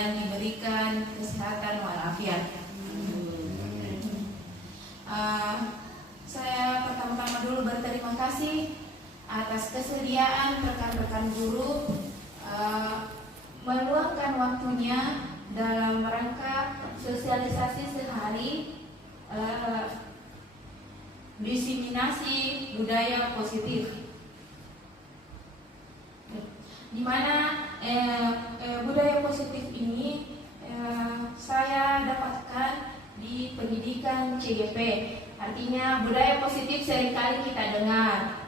dan diberikan kesehatan walafiat. Saya pertama-tama dulu berterima kasih atas kesediaan rekan-rekan guru meluangkan waktunya dalam rangka sosialisasi sehari diseminasi budaya positif, di mana budaya positif ini saya dapatkan di pendidikan CGP. Artinya budaya positif seringkali kita dengar,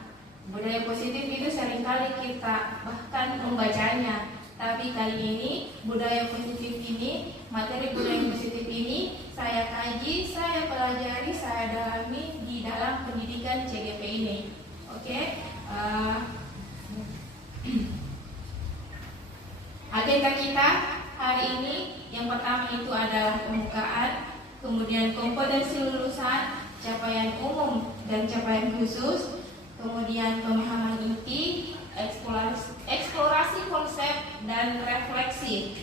budaya positif itu seringkali kita bahkan membacanya. Tapi kali ini budaya positif ini, materi budaya positif ini saya kaji, saya pelajari, saya dalami di dalam pendidikan CGP ini. Oke. Agenda kita hari ini yang pertama itu adalah pembukaan, kemudian kompetensi lulusan, capaian umum dan capaian khusus, kemudian pemahaman inti, eksplorasi konsep dan refleksi.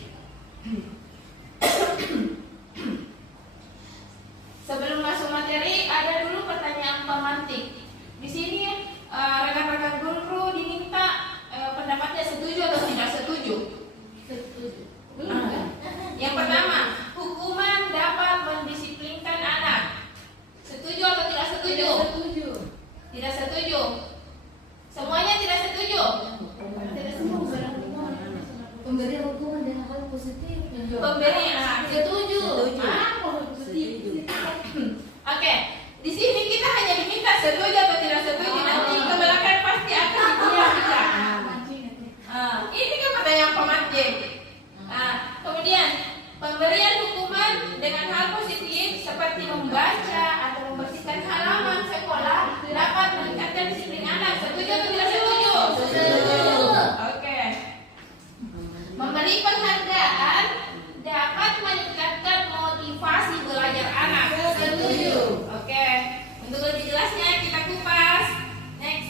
Sebelum masuk materi, ada dulu pertanyaan pemantik. Di sini rekan-rekan guru diminta pendapatnya setuju atau tidak setuju? Setuju. Yang pertama, hukuman dapat mendisiplinkan anak. Setuju atau tidak setuju? Tidak setuju. Tidak setuju. Semuanya tidak setuju. Tidak setuju. Pemberian hukuman dengan hal positif. Pemberian setuju. Oke, di sini kita hanya diminta setuju atau tidak setuju. Nanti ke belakang pasti akan dibaca. Ini kan pertanyaan pemancing. Kemudian pemberian hukuman dengan hal positif seperti membaca atau membersihkan halaman sekolah dapat meningkatkan disiplin anak. Setuju atau tidak setuju? Setuju. Oke. Memberi penghargaan dapat meningkatkan motivasi belajar anak. Setuju. Oke. Untuk lebih jelasnya kita kupas. Next.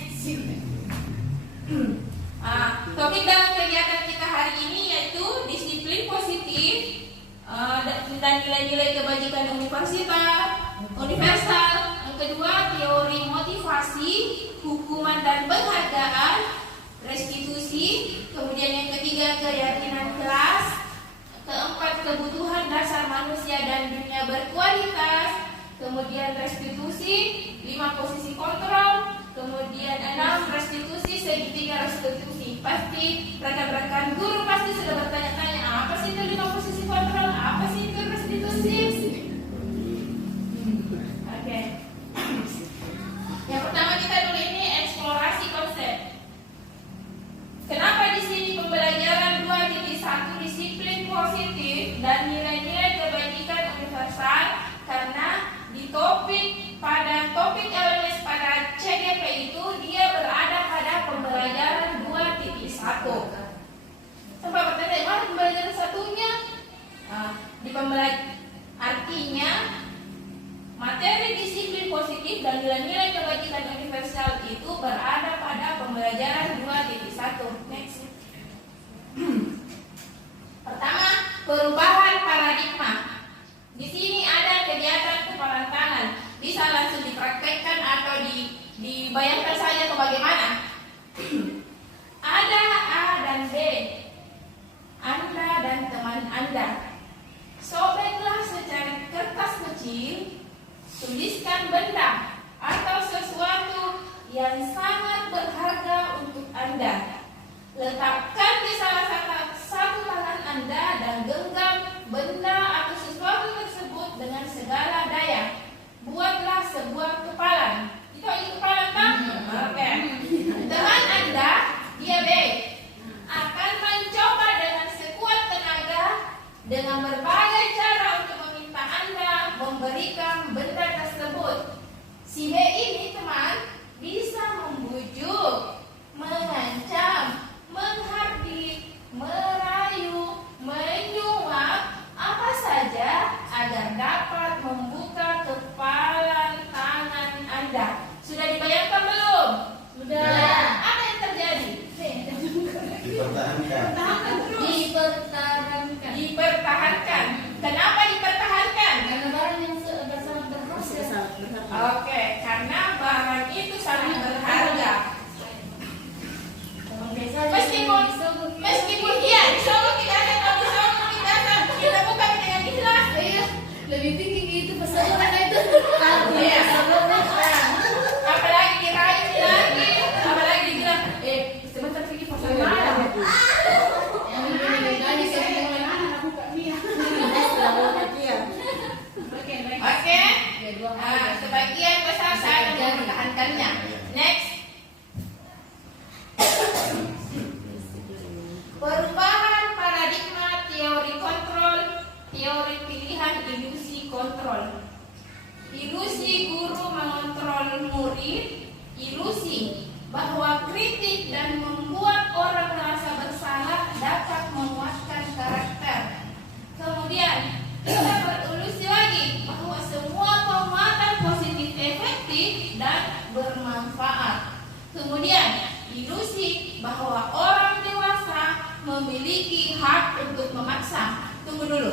Topik dalam kegiatan kita hari ini yaitu disiplin positif dan nilai-nilai kebajikan universal. Yang kedua, teori motivasi, hukuman dan penghargaan, restitusi. Kemudian yang ketiga, keyakinan kelas. Keempat, kebutuhan dasar manusia dan dunia berkualitas. Kemudian restitusi, 5 posisi kontrol. Kemudian 6 restitusi, segitiga restitusi. Pasti rekan-rekan guru pasti sudah bertanya-tanya, apa sih itu 5 posisi kontrol? Apa sih itu restitusi? Oke. Yang pertama kita dulu ini eksplorasi konsep. Kenapa di sini pembelajaran 2.1 disiplin positif dan nilai-nilai kebajikan universal? Karena pada topik LMS pada CGP itu dia berada pada pembelajaran 2.1. Sampai bertanya, mana pembelajaran satunya? Artinya materi disiplin positif dan nilai-nilai kebajikan universal itu berada pada pembelajaran 2.1. Next. Pertama, perubahan paradigma. Di sini ada kegiatan kepalan tangan. Bisa langsung dipraktekkan atau dibayangkan saja ke bagaimana. Ada A dan B, Anda dan teman Anda. Sobeklah secari kertas kecil, tuliskan benda atau sesuatu yang sangat berharga untuk Anda. Letakkan di salah satu tangan Anda dan genggam benda atau sesuatu tersebut dengan segala daya. Buatlah sebuah kepalan. Itu lagi kepalan kan? Oke. Teman Anda, dia B, akan mencoba dengan sekuat tenaga dengan berbagai cara untuk meminta Anda memberikan benda tersebut. Si B ini teman bisa membujuk, mengancam, menghardik, merayu, menyuap, apa saja agar dapat membuka kepalan tangan Anda. Sudah dibayangkan belum? Sudah. Apa yang terjadi? Dipertahankan. Dipertahankan. ilusi bahwa kritik dan membuat orang merasa bersalah dapat menguatkan karakter. Kemudian kita berilusi lagi bahwa semua penguatan positif efektif dan bermanfaat. Kemudian ilusi bahwa orang dewasa memiliki hak untuk memaksa. Tunggu dulu.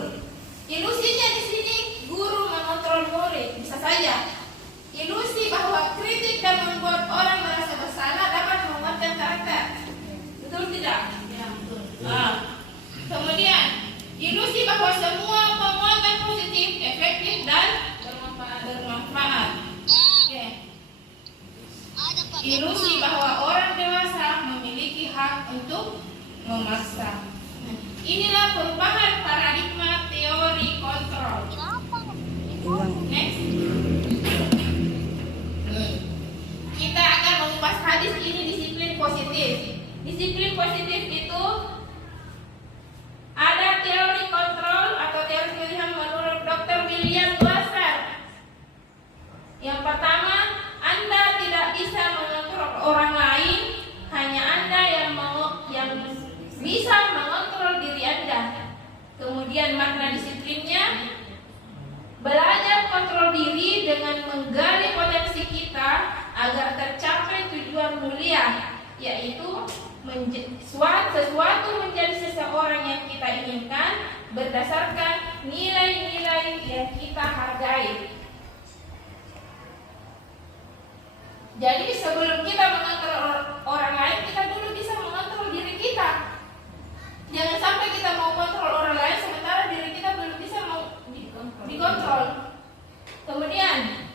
Ilusinya di sini guru mengontrol murid, bisa saja. Ilusi bahwa kritik dan membuat orang merasa bersalah dapat menguatkan karakter. Betul tidak? Ya, betul. Kemudian ilusi bahwa semua penguatan positif efektif dan bermanfaat. Oke. Ilusi bahwa orang dewasa memiliki hak untuk memaksa. Inilah perubahan paradigma teori kontrol. Next. Kita akan mengupas hadis ini disiplin positif. Disiplin positif itu ada teori kontrol atau teori pilihan menurut Dr. William Glasser. Yang pertama, Anda tidak bisa mengontrol orang lain, hanya Anda yang bisa mengontrol diri Anda. Kemudian makna disiplinnya, belajar kontrol diri dengan menggali potensi kita agar tercapai tujuan mulia, yaitu sesuatu menjadi seseorang yang kita inginkan berdasarkan nilai-nilai yang kita hargai. Jadi sebelum kita mengontrol orang lain, kita dulu bisa mengontrol diri kita. Jangan sampai kita mau kontrol orang lain sementara diri kita belum bisa dikontrol. Kemudian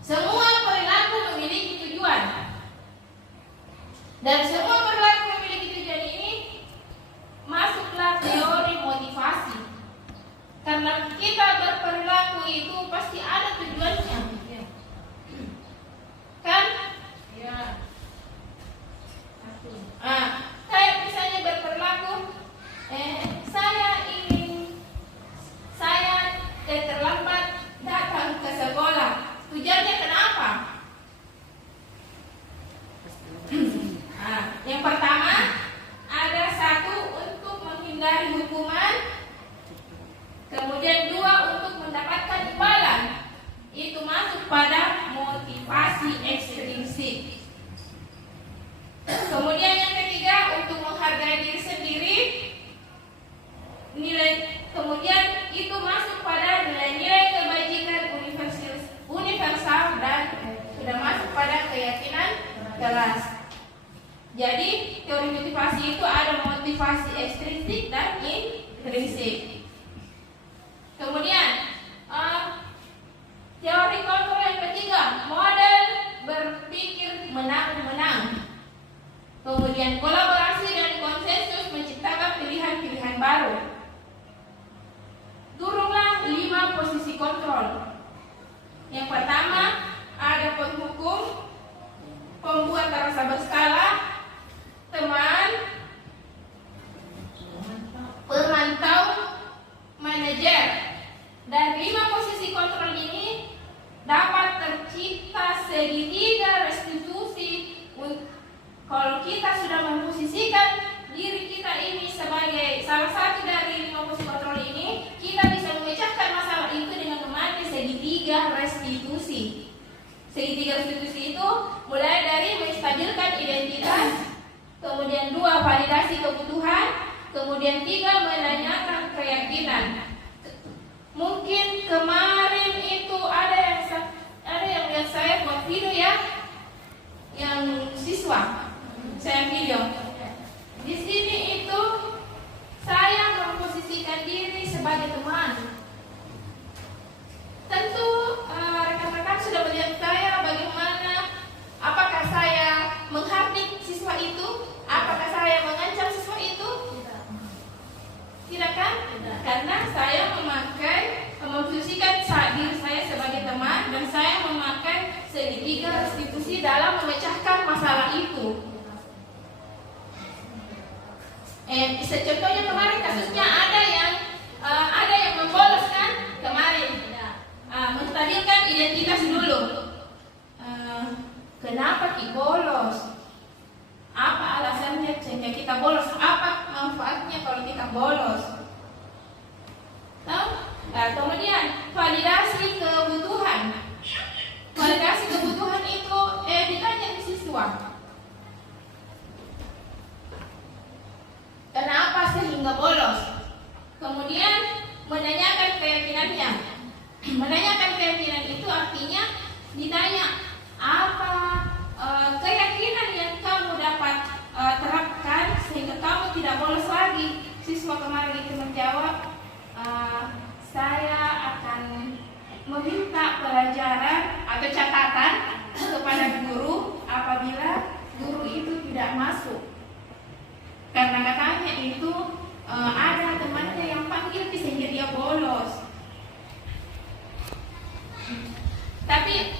semua perilaku memiliki tujuan, dan semua perilaku memiliki tujuan ini masuklah teori motivasi. Karena kita berperilaku itu pasti ada tujuannya, kan? Ya. Kayak misalnya berperilaku, saya terlambat datang ke sekolah. Tujuannya kenapa? Yang pertama, ada satu untuk menghindari hukuman. Kemudian dua, untuk mendapatkan imbalan. Itu masuk pada motivasi ekstrinsik. Kemudian yang ketiga, untuk menghargai diri sendiri. Kemudian itu masuk pada nilai-nilai kebajikan universal dan sudah masuk pada keyakinan kelas. Jadi teori motivasi itu ada motivasi ekstrinsik dan intrinsik. Kemudian teori kontrol yang ketiga, model berpikir menang-menang. Kemudian kolaborasi dan konsensus menciptakan pilihan-pilihan baru. Turunlah 5 posisi kontrol. Yang pertama, ada penghukum, pembuat rasa berskala, teman, pemantau, manajer. Dan 5 posisi kontrol ini dapat tercipta segitiga restitusi. Kalau kita sudah memposisikan diri kita ini sebagai salah satu dari 5 posisi kontrol ini, kita bisa memecahkan masalah itu dengan memakai segitiga restitusi. Segitiga restitusi itu mulai dari menstabilkan identitas, kemudian 2, validasi kebutuhan, kemudian 3, menanyakan keyakinan. Mungkin kemarin itu ada yang lihat saya buat video ya, yang siswa saya video. Di sini itu saya memposisikan diri sebagai teman. Tentu rekan-rekan sudah melihat saya bagaimana, apakah saya menghardik siswa itu, apakah saya mengancam siswa itu? Tidak kan? Tidak. Karena saya memposisikan diri saya sebagai teman, dan saya memakai segitiga restitusi dalam memecahkan masalah itu. Contohnya kemarin kasusnya ada yang membolos kan kemarin, stabilkan identitas dulu. Kenapa kita bolos? Apa alasannya sehingga kita bolos? Apa manfaatnya kalau kita bolos? Tahu? Nah, kemudian validasi kebutuhan. Validasi kebutuhan itu ditanya ke siswa. Kenapa sehingga bolos? Kemudian menanyakan keyakinannya. Menanyakan keyakinan itu artinya ditanya apa keyakinan yang kamu dapat terapkan sehingga kamu tidak bolos lagi. Siswa kemarin itu menjawab, saya akan meminta pelajaran atau catatan kepada guru apabila guru itu tidak masuk. Karena katanya itu ada temannya yang panggil sehingga dia bolos. Tapi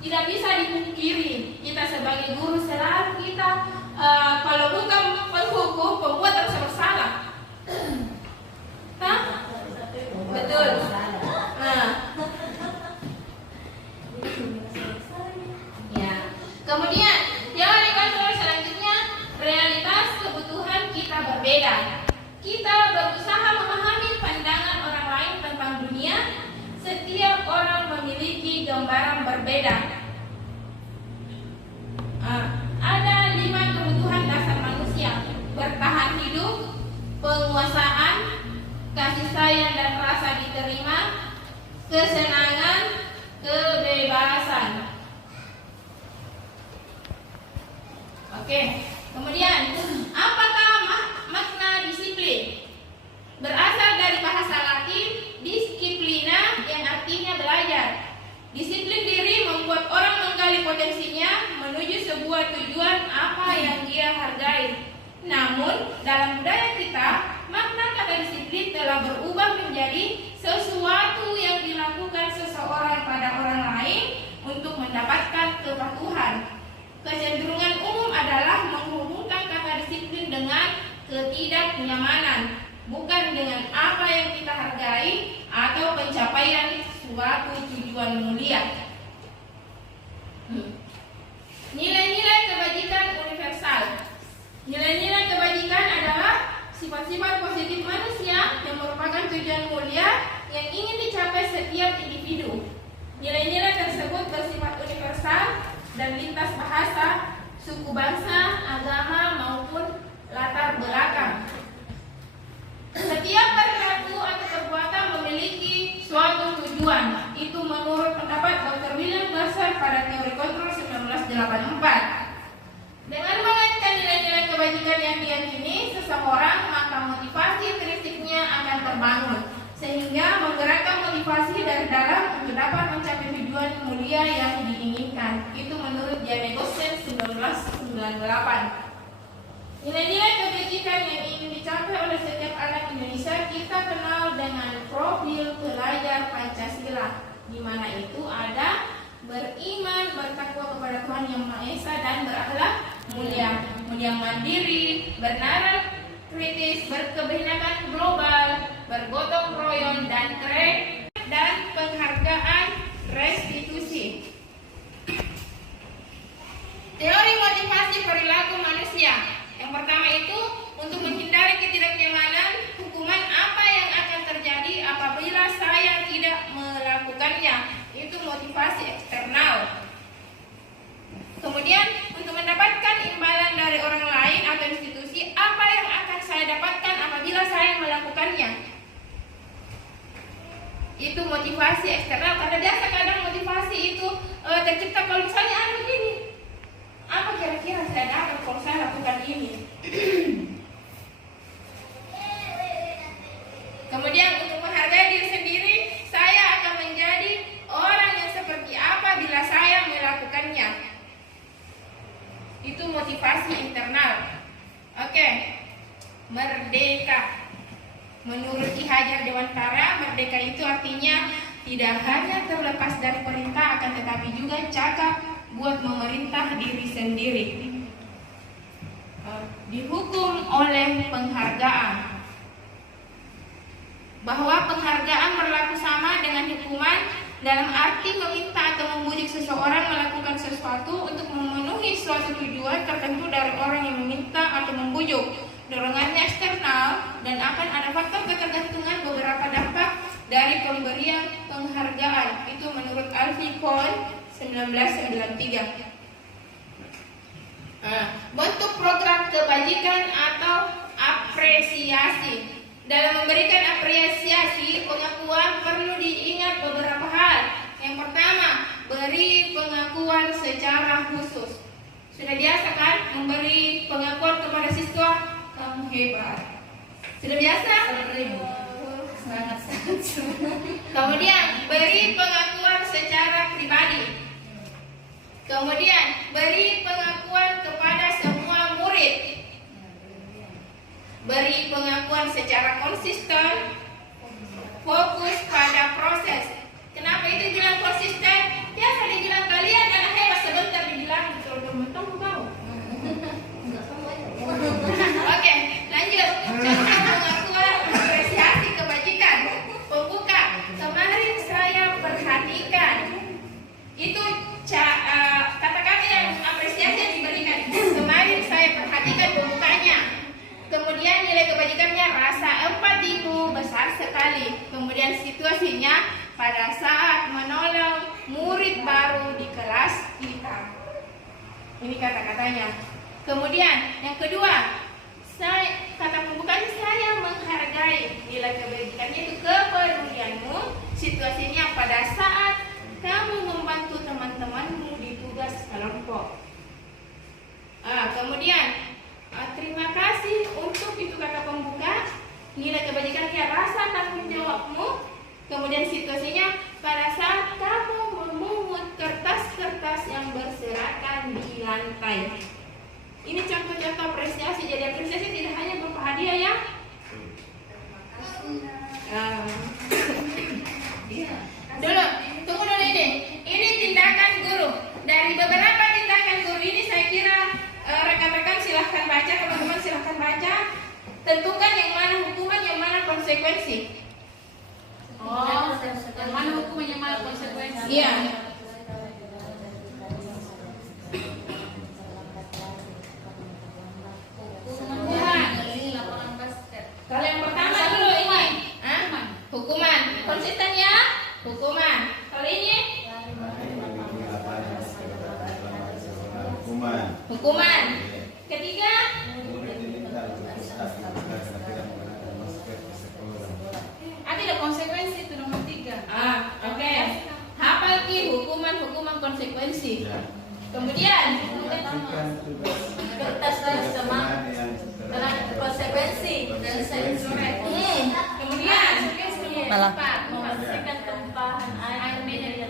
tidak bisa dipungkiri, kita sebagai guru selalu kita kalau bukan penghukum, pembuat harus bersalah. Hah? Betul. Nah. Ya. Kemudian teori kontrol selanjutnya, realitas kebutuhan kita berbeda. Kita berusaha memahami pandangan orang lain tentang dunia. Setiap orang memiliki gambaran berbeda. Ada 5 kebutuhan dasar manusia: bertahan hidup, penguasaan, kasih sayang dan rasa diterima, kesenangan, kebebasan. Oke, kemudian apakah makna disiplin? Berasal dari bahasa Latin disciplina yang artinya belajar. Disiplin diri membuat orang menggali potensinya menuju sebuah tujuan apa yang dia hargai. Namun, dalam budaya kita, makna kata disiplin telah berubah menjadi sesuatu yang dilakukan seseorang pada orang lain untuk mendapatkan kepatuhan. Kecenderungan umum adalah menghubungkan kata disiplin dengan ketidaknyamanan, bukan dengan apa yang kita hargai atau pencapaian suatu tujuan mulia. Nilai-nilai kebajikan universal. Nilai-nilai kebajikan adalah sifat-sifat positif manusia yang merupakan tujuan mulia yang ingin dicapai setiap individu. Nilai-nilai tersebut bersifat universal dan lintas bahasa, suku bangsa, agama maupun latar belakang. Setiap perilaku atau perbuatan memiliki suatu tujuan. Itu menurut pendapat Dr. William Glasser pada teori kontrol 1984. Dengan mengaitkan nilai-nilai kebajikan yang diyakini seseorang, maka motivasi intrinsipnya akan terbangun, sehingga menggerakkan motivasi dari dalam untuk dapat mencapai tujuan mulia yang diinginkan. Itu menurut Janet Gossen 1998. Nilai-nilai kebajikan yang ingin dicapai oleh setiap anak Indonesia kita kenal dengan profil pelajar Pancasila, di mana itu ada beriman, bertakwa kepada Tuhan Yang Maha Esa dan berakhlak mulia, mandiri, bernalar kritis, berkebinekaan global, bergotong royong dan keren, dan penghargaan restitusi. Teori motivasi perilaku manusia. Yang pertama itu untuk menghindari ketidaknyamanan, hukuman apa yang akan terjadi apabila saya tidak melakukannya. Itu motivasi eksternal. Kemudian untuk mendapatkan imbalan dari orang lain atau institusi, apa yang akan saya dapatkan apabila saya melakukannya. Itu motivasi eksternal. Karena biasa kadang motivasi itu tercipta kalau misalnya begini. Apa kira-kira saya dapat kalau saya lakukan ini? Kemudian untuk menghargai diri sendiri, saya akan menjadi orang yang seperti apa bila saya melakukannya. Itu motivasi internal. Oke. Merdeka. Menurut Ki Hajar Dewantara, merdeka itu artinya tidak hanya terlepas dari perintah, akan tetapi juga cakap buat memerintah diri sendiri. Dihukum oleh penghargaan. Bahwa penghargaan berlaku sama dengan hukuman dalam arti meminta atau membujuk seseorang melakukan sesuatu untuk memenuhi suatu tujuan tertentu dari orang yang meminta atau membujuk. Dorongannya eksternal dan akan ada faktor ketergantungan beberapa dampak dari pemberian penghargaan. Itu menurut Alfie Kohn 1993. Bentuk program kebajikan atau apresiasi. Dalam memberikan apresiasi, pengakuan perlu diingat beberapa hal. Yang pertama, beri pengakuan secara khusus. Sudah biasa kan memberi pengakuan kepada siswa? Kamu hebat. Sudah biasa? Sangat. Kemudian, beri pengakuan secara pribadi. Kemudian, beri pengakuan kepada semua murid. Beri pengakuan secara konsisten, fokus pada proses. Kenapa itu bilang konsisten? Biasa dibilang kalian anak hebat, sebentar dibilang teman-teman tahu. Oke, lanjut. Contoh pengakuan apresiasi kebajikan. Pembuka, kemarin saya perhatikan. Itu kata-kata yang apresiasi yang diberikan. Kemarin saya perhatikan pembukanya. Kemudian nilai kebajikannya, rasa empatimu besar sekali. Kemudian situasinya pada saat menolong murid baru di kelas kita. Ini kata-katanya. Kemudian yang kedua, kata pembukanya, saya menghargai. Nilai kebajikannya itu kepedulianmu. Situasinya pada saat kamu membantu teman-temanmu di tugas kelompok. Kemudian terima kasih untuk itu kata pembuka. Nilai kebajikannya rasa tanggung jawabmu. Kemudian situasinya pada saat kamu memungut kertas-kertas yang berserakan di lantai. Ini contoh-contoh apresiasi. Jadi apresiasi tidak hanya berupa hadiah ya. Dulu, tunggu dulu ini. Ini tindakan guru. Dari beberapa tindakan guru ini saya kira rekan-rekan silahkan baca, teman-teman silahkan baca. Tentukan yang mana hukuman, yang mana konsekuensi. Yang mana hukuman, yang mana konsekuensi? Iya. Kalau yang pertama dulu ini, hukuman. Konsisten ya, hukuman. Kalau ini, hukuman. Ketiga, ada konsekuensi itu nomor 3. Oke. Hafal ki hukuman konsekuensi. Kemudian, Kertas sama dalam konsekuensi dan sensoret. Kemudian, Malah memastikan tumpahan air menjadi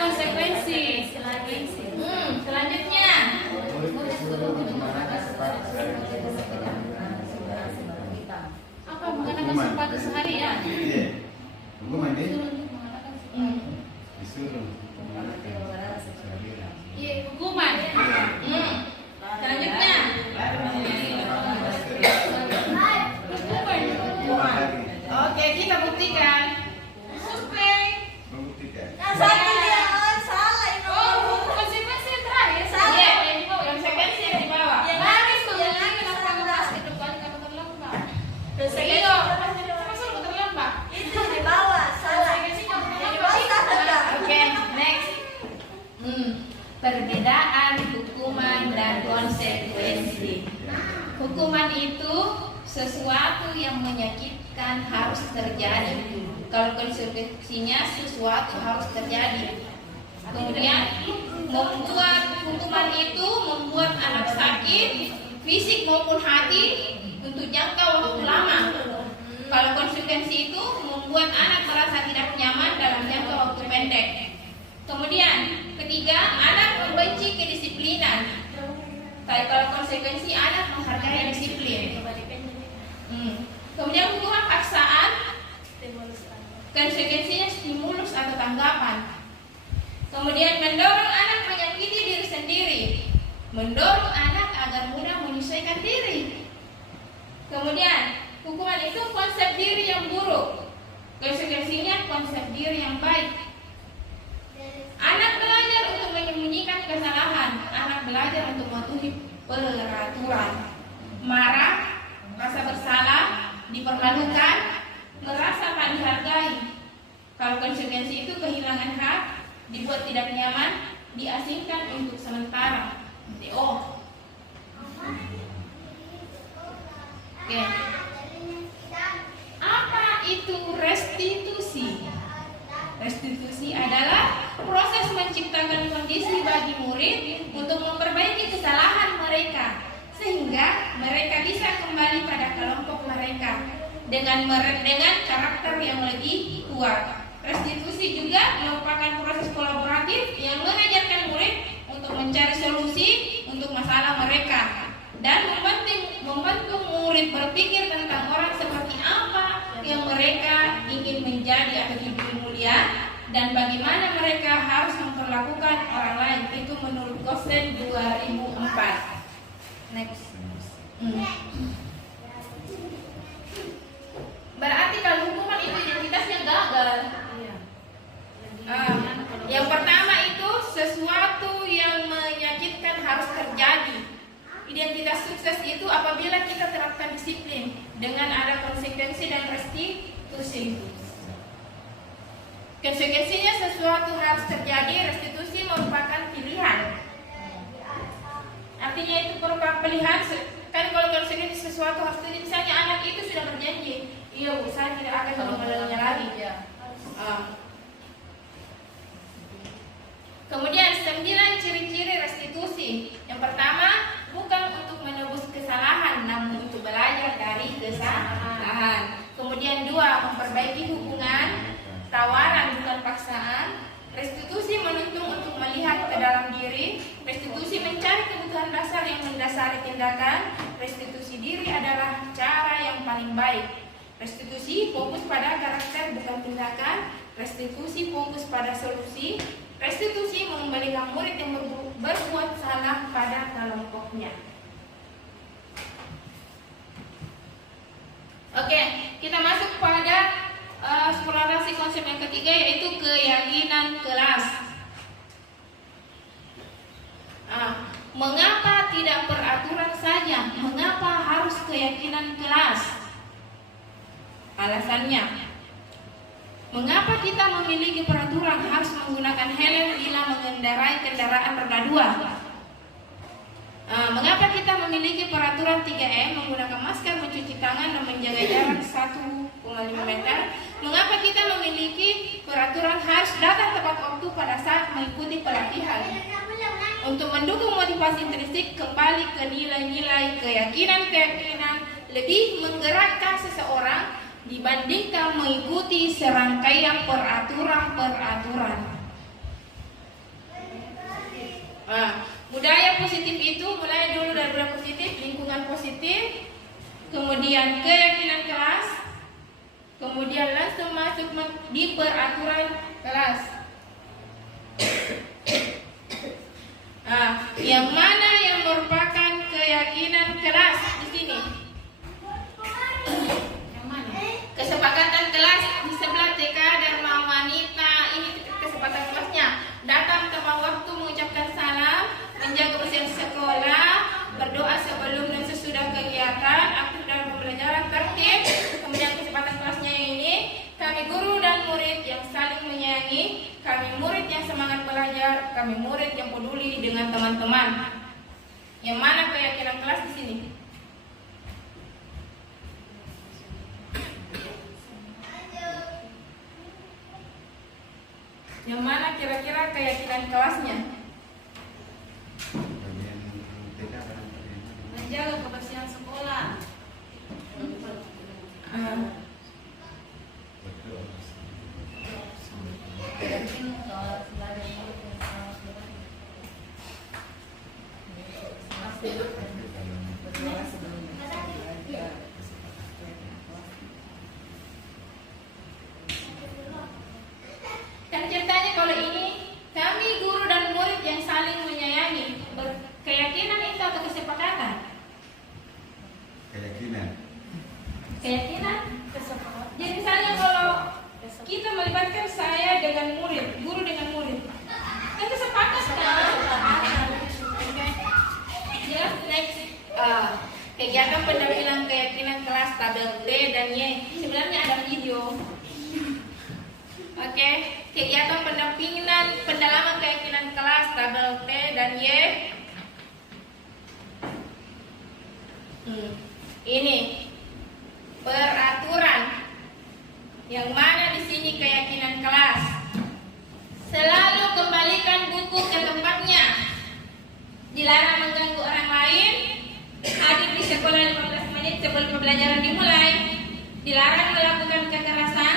konsekuensi. Selanjutnya, apa mengenakan sepatu seharian? Iya. Hukuman ini Disuruh. Iya, Hukuman. Selanjutnya, hukuman. oke, kita buktikan. Survei. Membuktikan. Konsekuensi yang terakhir. Iya, yang di bawah, konsekuensi yang di bawah. Oke, next. Perbedaan hukuman dan konsekuensi. Hukuman itu sesuatu yang menyakitkan harus terjadi. Kalau konsekuensinya sesuatu harus terjadi. Kemudian membuat hukuman itu membuat anak sakit, fisik maupun hati untuk jangka waktu lama. Kalau konsekuensi itu membuat anak merasa tidak nyaman dalam jangka waktu pendek. Kemudian ketiga, anak membenci kedisiplinan. Kalau konsekuensi anak menghargai disiplin. Kemudian hukuman paksaan, konsekuensinya stimulus atau tanggapan. Kemudian mendorong anak menyakiti diri sendiri, mendorong anak agar mudah menyesuaikan diri. Kemudian hukuman itu konsep diri yang buruk. Konsekuensinya konsep diri yang baik. Anak belajar untuk menyembunyikan kesalahan. Anak belajar untuk mematuhi peraturan. Marah, rasa bersalah, dipermalukan, merasa tak dihargai. Kalau konsekuensi itu kehilangan hak, dibuat tidak nyaman, diasingkan untuk sementara. DO. Oke. Apa itu restitusi? Restitusi adalah proses menciptakan kondisi bagi murid untuk memperbaiki kesalahan mereka sehingga mereka bisa kembali pada kelompok mereka dengan karakter yang lebih kuat. Restitusi juga merupakan proses kolaboratif yang mengajarkan murid untuk mencari solusi untuk masalah mereka dan membantu murid berpikir tentang orang seperti apa yang mereka ingin menjadi atau hidup mulia dan bagaimana mereka harus memperlakukan orang lain. Itu menurut Gosen 2004. Next. Berarti kalau hukuman itu identitasnya gagal. Yang pertama itu sesuatu yang menyakitkan harus terjadi. Identitas sukses itu apabila kita terapkan disiplin dengan ada konsekuensi dan restitusi. Konsekuensinya sesuatu harus terjadi, restitusi merupakan pilihan. Artinya itu merupakan pilihan. Kan kalau konsekuensi sesuatu harus terjadi, misalnya anak itu sudah berjanji, iya bu, saya tidak akan mengulanginya lagi. Kemudian 9 ciri-ciri restitusi. Yang pertama, bukan untuk menebus kesalahan, namun untuk belajar dari kesalahan. Kemudian 2, memperbaiki hubungan, tawaran bukan paksaan. Restitusi menuntun untuk melihat ke dalam diri. Restitusi mencari kebutuhan dasar yang mendasari tindakan. Restitusi diri adalah cara yang paling baik. Restitusi fokus pada karakter bukan tindakan. Restitusi fokus pada solusi. Restitusi mengembalikan murid yang berbuat salah pada kelompoknya. Oke, kita masuk pada eksplorasi konsep yang ketiga, yaitu keyakinan kelas. Mengapa tidak peraturan saja? Mengapa harus keyakinan kelas? Alasannya, mengapa kita memiliki peraturan harus menggunakan helm bila mengendarai kendaraan roda 2? Mengapa kita memiliki peraturan 3M menggunakan masker, mencuci tangan, dan menjaga jarak 1,5 meter? Mengapa kita memiliki peraturan harus datang tepat waktu pada saat mengikuti pelatihan? Untuk mendukung motivasi intrinsik, kembali ke nilai-nilai keyakinan lebih menggerakkan seseorang dibandingkan mengikuti serangkaian peraturan-peraturan. Budaya positif itu mulai dulu dari budaya positif, lingkungan positif, kemudian keyakinan kelas, kemudian langsung masuk di peraturan kelas. Yang mana yang merupakan keyakinan kelas di sini? Kesepakatan kelas di sebelah TK Dharma Wanita, ini kesepakatan kelasnya. Datang tepat waktu, mengucapkan salam, menjaga kebersihan sekolah, berdoa sebelum dan sesudah kegiatan, aktif dalam pembelajaran, tertib. Kemudian kesepakatan kelasnya ini, kami guru dan murid yang saling menyayangi, kami murid yang semangat belajar, kami murid yang peduli dengan teman-teman. Yang mana keyakinan kelas di sini? Yang mana kira-kira keyakinan kelasnya? Menjaga kebersihan sekolah. Kan ceritanya kalau ini, kami guru dan murid yang saling menyayangi. Keyakinan itu atau kesepakatan? Keyakinan. Keyakinan? Kesepakatan. Jadi misalnya kalau ibaratkan saya dengan murid, guru dengan murid. Kita sepakat kan? Oke. Jelas next. Kegiatan pendampingan keyakinan kelas tabel T dan Y. Sebenarnya ada video. Oke, kegiatan pendampingan pendalaman keyakinan kelas tabel T dan Y. Ini peraturan. Yang mana di sini keyakinan kelas. Selalu kembalikan buku ke tempatnya. Dilarang mengganggu orang lain. Hadir di sekolah 15 menit sebelum pembelajaran dimulai. Dilarang melakukan kekerasan.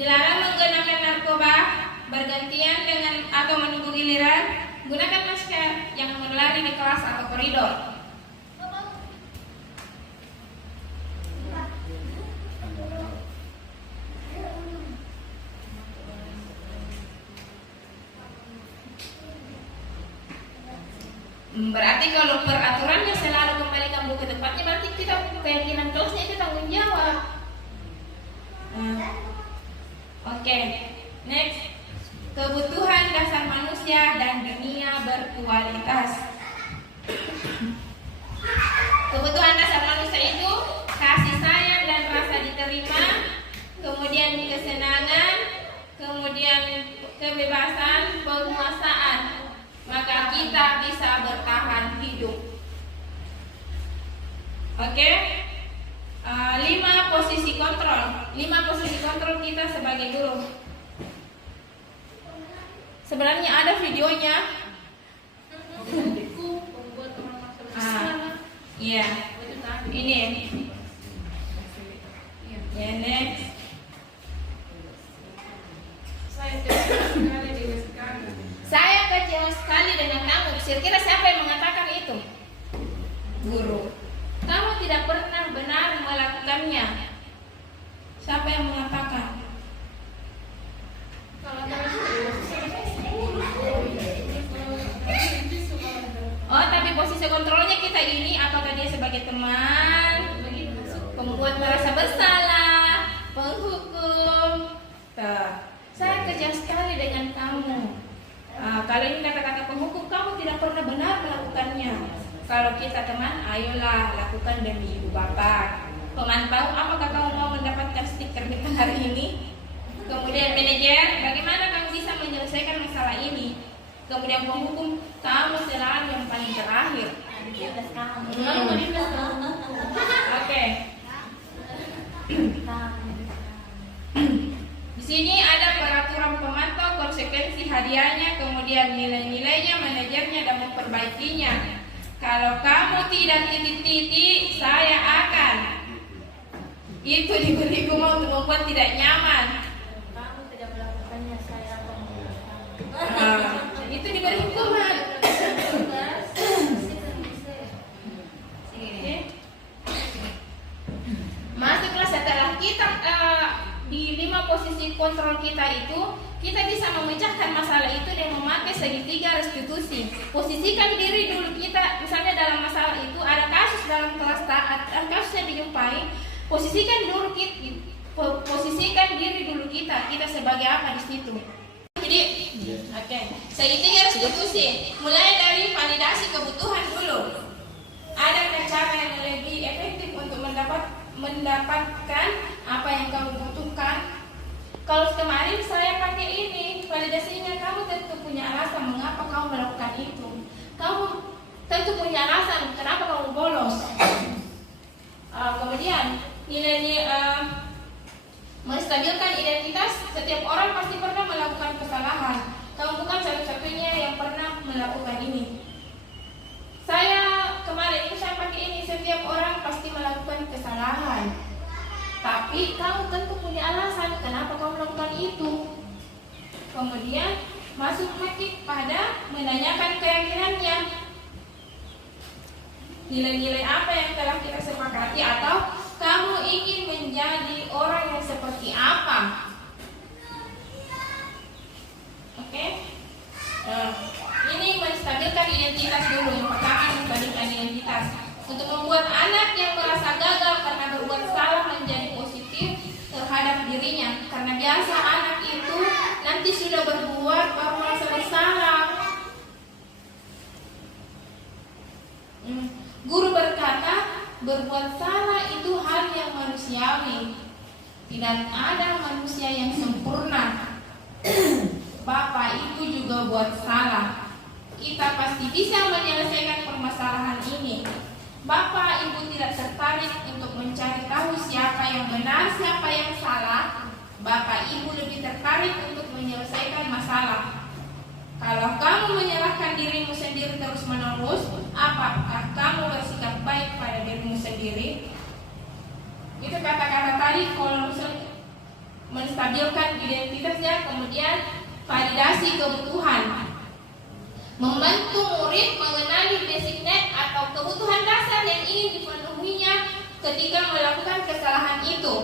Dilarang menggunakan narkoba bergantian dengan atau menunggu giliran. Gunakan masker yang berlari di kelas atau koridor. Berarti kalau peraturannya selalu kembalikan buku tempatnya, berarti kita keyakinan kelasnya itu tanggung jawab. Oke, next. Kebutuhan dasar manusia dan dunia berkualitas. Kebutuhan dasar manusia itu kasih sayang dan rasa diterima, kemudian kesenangan, kemudian kebebasan, penguasaan. Maka kita bisa bertahan hidup. Oke. 5 posisi kontrol. 5 posisi kontrol kita sebagai guru. Sebenarnya ada videonya. Iya. Ini. Ya, next. Saya kecewa sekali dengan kamu. Kira-kira siapa yang mengatakan itu? Guru. Kamu tidak pernah benar melakukannya. Siapa yang mengatakan? Oh, tapi posisi kontrolnya kita ini, apakah dia sebagai teman, pembuat merasa bersalah, penghukum? Saya kecewa sekali dengan kamu. Kalau ini kata-kata penghukum, kamu tidak pernah benar melakukannya. Kalau kita teman, ayolah lakukan demi ibu bapak. Pemantau, apakah kamu mau mendapatkan stiker di hari ini? Kemudian manajer, bagaimana kamu bisa menyelesaikan masalah ini? Kemudian penghukum, kamu selalu yang paling terakhir. Oke. Di sini ada peraturan pemantau, konsekuensi hadiahnya, kemudian nilai-nilainya, manajernya, dan memperbaikinya. Kalau kamu tidak titik-titik, saya akan. Itu diberi hukuman untuk membuat tidak nyaman. Kamu tidak melakukannya, saya akan melakukan. Itu diberi hukuman. Masuklah setelah kita di 5 posisi kontrol kita itu, kita bisa memecahkan masalah itu dengan memakai segitiga restitusi. Posisikan diri dulu kita, misalnya dalam masalah itu ada kasus dalam kelas taat, ada kasus yang dijumpai. Posisikan diri dulu kita sebagai apa di situ. Jadi, oke. Segitiga restitusi, mulai dari validasi kebutuhan dulu. Adakah cara yang lebih efektif untuk mendapatkan apa yang kamu butuhkan? Kalau kemarin saya pakai ini, validasinya kamu tentu punya alasan mengapa kamu melakukan itu. Kamu tentu punya alasan kenapa kamu bolos. Kemudian nilai menstabilkan identitas. Setiap orang pasti pernah melakukan kesalahan. Kamu bukan satu-satunya yang pernah melakukan ini. Saya kemarin ini saya pakai ini. Setiap orang pasti melakukan kesalahan. Tapi kamu tentu punya alasan kenapa kamu melakukan itu. Kemudian masuk lagi pada menanyakan keyakinannya. Nilai-nilai apa yang telah kita sepakati, atau kamu ingin menjadi orang yang seperti apa? Oke? Ini menstabilkan identitas dulu. Yang pertama, menstabilkan identitas. Untuk membuat anak yang merasa gagal karena berbuat salah menjadi positif terhadap dirinya. Karena biasa anak itu berbuat salah itu hal yang manusiawi. Tidak ada manusia yang sempurna. Bapak Ibu juga buat salah. Kita pasti bisa menyelesaikan permasalahan ini. Bapak Ibu tidak tertarik untuk mencari tahu siapa yang benar, siapa yang salah. Bapak Ibu lebih tertarik untuk menyelesaikan masalah. Kalau kamu menyalahkan dirimu sendiri terus-menerus, apakah kamu bersikap baik pada dirimu sendiri? Itu kata-kata tadi kalau menstabilkan identitasnya, kemudian validasi kebutuhan. Membantu murid mengenali basic need atau kebutuhan dasar yang ingin dipenuhinya ketika melakukan kesalahan itu.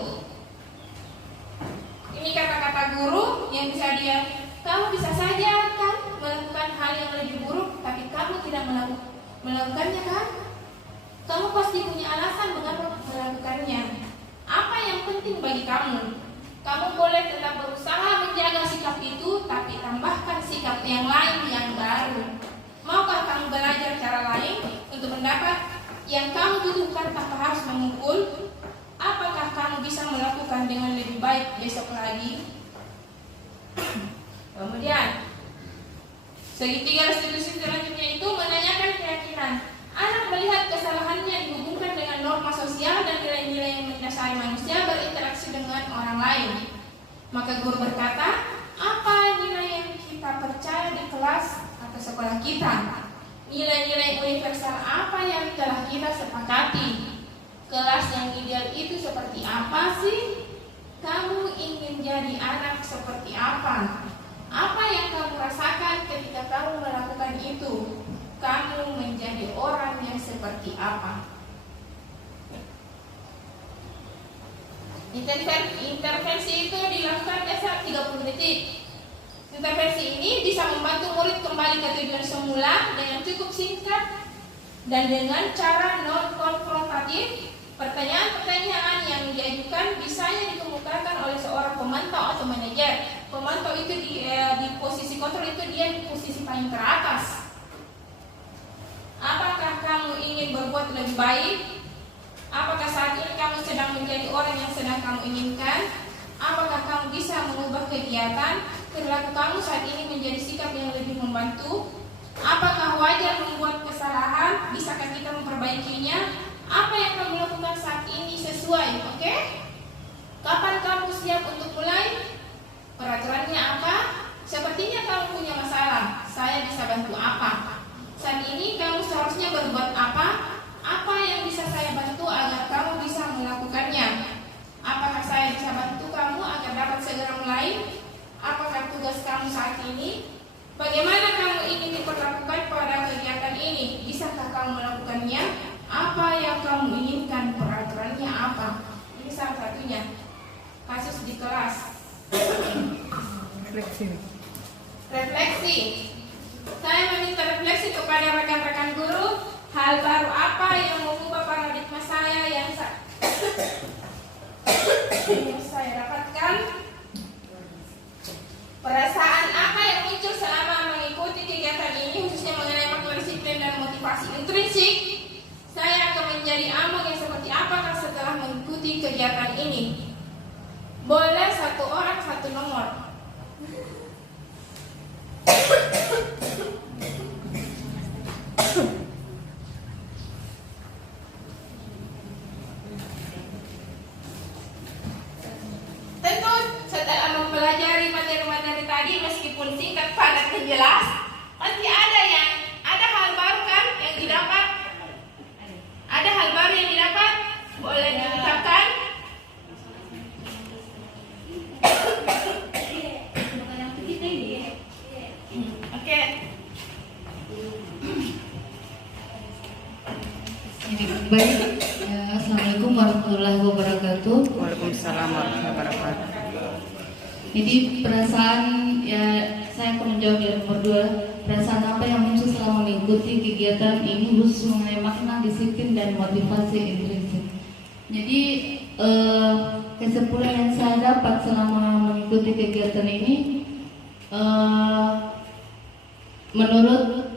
Ini kata-kata guru yang bisa dia, kamu bisa saja kan melakukan hal yang lebih buruk, tapi kamu tidak melakukannya kan? Kamu pasti punya alasan mengapa melakukannya. Apa yang penting bagi kamu? Kamu boleh tetap berusaha menjaga sikap itu, tapi tambahkan sikap yang lain yang baru. Maukah kamu belajar cara lain untuk mendapat yang kamu butuhkan tanpa harus memukul? Apakah kamu bisa melakukan dengan lebih baik besok lagi? Kemudian, segitiga restitusi selanjutnya itu menanyakan keyakinan. Anak melihat kesalahannya dihubungkan dengan norma sosial dan nilai-nilai yang mendasari manusia berinteraksi dengan orang lain. Maka guru berkata, apa nilai yang kita percaya di kelas atau sekolah kita? Nilai-nilai universal apa yang telah kita sepakati? Kelas yang ideal itu seperti apa sih? Kamu ingin jadi anak seperti apa? Apa yang kamu rasakan ketika kamu melakukan itu? Kamu menjadi orang yang seperti apa? Intervensi itu dilakukan biasa 30 detik. Intervensi ini bisa membantu murid kembali ke tujuan semula dengan cukup singkat dan dengan cara non-konfrontatif. Pertanyaan-pertanyaan yang diajukan bisanya dikemukakan oleh seorang pemantau atau manajer. Pemantau itu di posisi kontrol itu dia di posisi paling teratas. Apakah kamu ingin berbuat lebih baik? Apakah saat ini kamu sedang menjadi orang yang sedang kamu inginkan? Apakah kamu bisa mengubah kegiatan? Perilaku kamu saat ini menjadi sikap yang lebih membantu? Apakah wajar membuat kesalahan? Bisakah kita memperbaikinya? Apa yang kamu lakukan saat ini sesuai? Oke? Kapan kamu siap untuk mulai? Peraturannya apa? Sepertinya kamu punya masalah. Saya bisa bantu apa? Saat ini kamu seharusnya berbuat apa? Apa yang bisa saya bantu agar kamu bisa melakukannya? Apakah saya bisa bantu kamu agar dapat segera mulai? Apakah tugas kamu saat ini? Bagaimana kamu ingin diperlakukan pada kegiatan ini? Bisakah kamu melakukannya? Apa yang kamu inginkan, peraturannya apa? Ini salah satunya. Kasus di kelas. Refleksi. Saya meminta refleksi kepada rekan-rekan guru. Hal baru apa yang mengubah paradigma saya yang saya dapatkan? Perasaan apa yang muncul selama mengikuti kegiatan ini, khususnya mengenai makna disiplin dan motivasi intrinsik? Saya akan menjadi among yang seperti apakah setelah mengikuti kegiatan ini? Boleh satu orang satu nomor. Tentu setelah mempelajari materi-materi tadi, meskipun singkat, padat, dan jelas, pasti ada hal baru kan yang didapat. Ada hal baru yang didapat, boleh diucapkan. Oke. Baik, Assalamualaikum warahmatullahi wabarakatuh. Waalaikumsalam warahmatullahi wabarakatuh. Jadi perasaan ya saya akan menjawab yang nomor 2. Perasaan apa yang muncul selama mengikuti kegiatan ini khusus mengenai makna disiplin dan motivasi intrinsik. Jadi kesimpulan yang saya dapat selama mengikuti kegiatan ini, menurut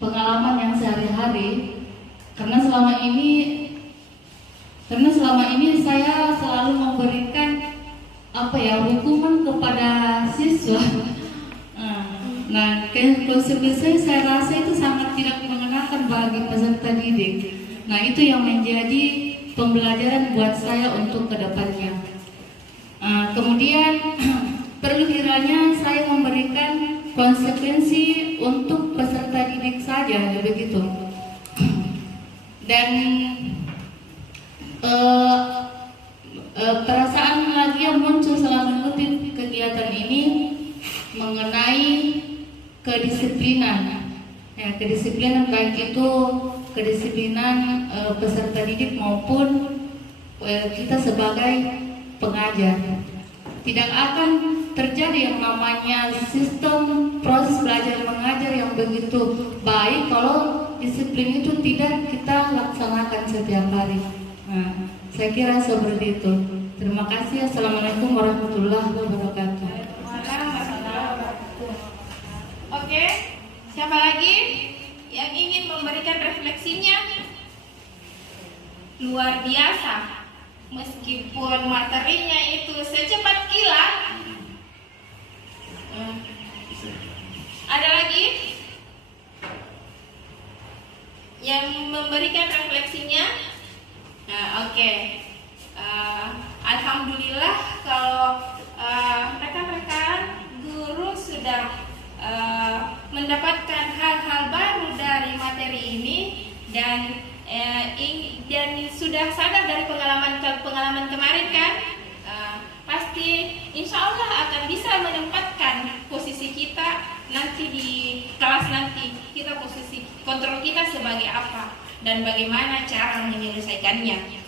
pengalaman yang sehari-hari, karena selama ini Karena selama ini saya selalu memberikan hukuman kepada siswa. Nah, konsekuensinya saya rasa itu sangat tidak mengenakan bagi peserta didik. Nah, itu yang menjadi pembelajaran buat saya untuk kedepannya. Kemudian perlu kiranya saya memberikan konsekuensi untuk peserta didik saja, begitu. Dan perasaan lagi yang muncul selama mengikuti kegiatan ini mengenai kedisiplinan. Kedisiplinan baik itu kedisiplinan peserta didik maupun kita sebagai pengajar. Tidak akan terjadi yang namanya sistem proses belajar mengajar yang begitu baik kalau disiplin itu tidak kita laksanakan setiap hari. Saya kira seperti itu. Terima kasih. Assalamualaikum warahmatullahi wabarakatuh. Oke, siapa lagi yang ingin memberikan refleksinya? Luar biasa. Meskipun materinya itu secepat kilat. Ada lagi yang memberikan refleksinya? Oke. Alhamdulillah kalau rekan-rekan guru sudah mendapatkan hal-hal baru dari materi ini dan sudah sadar dari pengalaman kemarin kan, pasti insya Allah akan bisa menempatkan posisi kita nanti di kelas nanti, kita posisi kontrol kita sebagai apa dan bagaimana cara menyelesaikannya.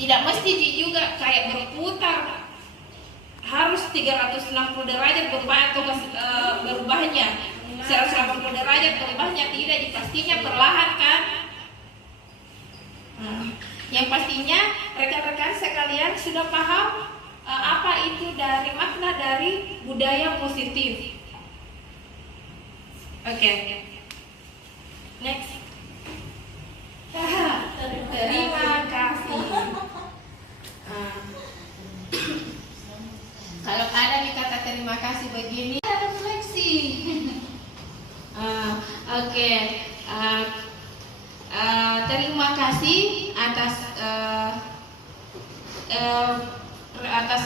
Tidak mesti juga kayak berputar harus 360 derajat berubah atau berubahnya 180 derajat berubahnya, tidak, pastinya perlahan kan. Yang pastinya rekan-rekan sekalian sudah paham apa itu dari makna dari budaya positif. Oke. Next. Terima kasih. Kalau ada nih kata terima kasih begini, ada refleksi. Oke. Terima kasih atas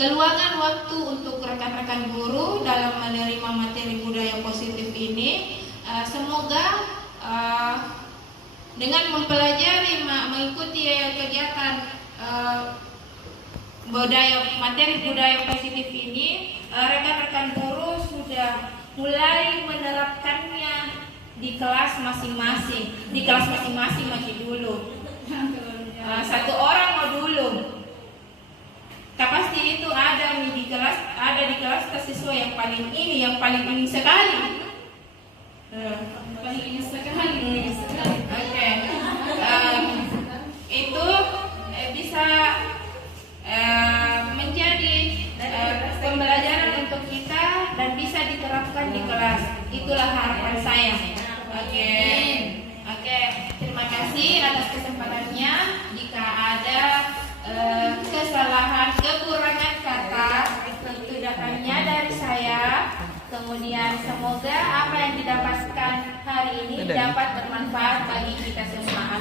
keluangan waktu untuk rekan-rekan guru dalam menerima materi budaya positif ini. Semoga dengan mempelajari, mengikuti kegiatan materi budaya positif ini, rekan-rekan guru sudah mulai menerapkannya di kelas masing-masing. Di kelas masing-masing masih dulu. Satu orang mau dulu. Pasti itu ada di kelas siswa yang paling ini sekali. Paling ini sekali. Oke. Itu bisa menjadi pembelajaran untuk kita dan bisa diterapkan di kelas. Itulah harapan saya. Oke. Terima kasih atas kesempatannya. Jika ada kesalahan, kekurangan kata, itu datangnya dari saya. Kemudian semoga apa yang didapatkan hari ini dapat bermanfaat bagi kita semua.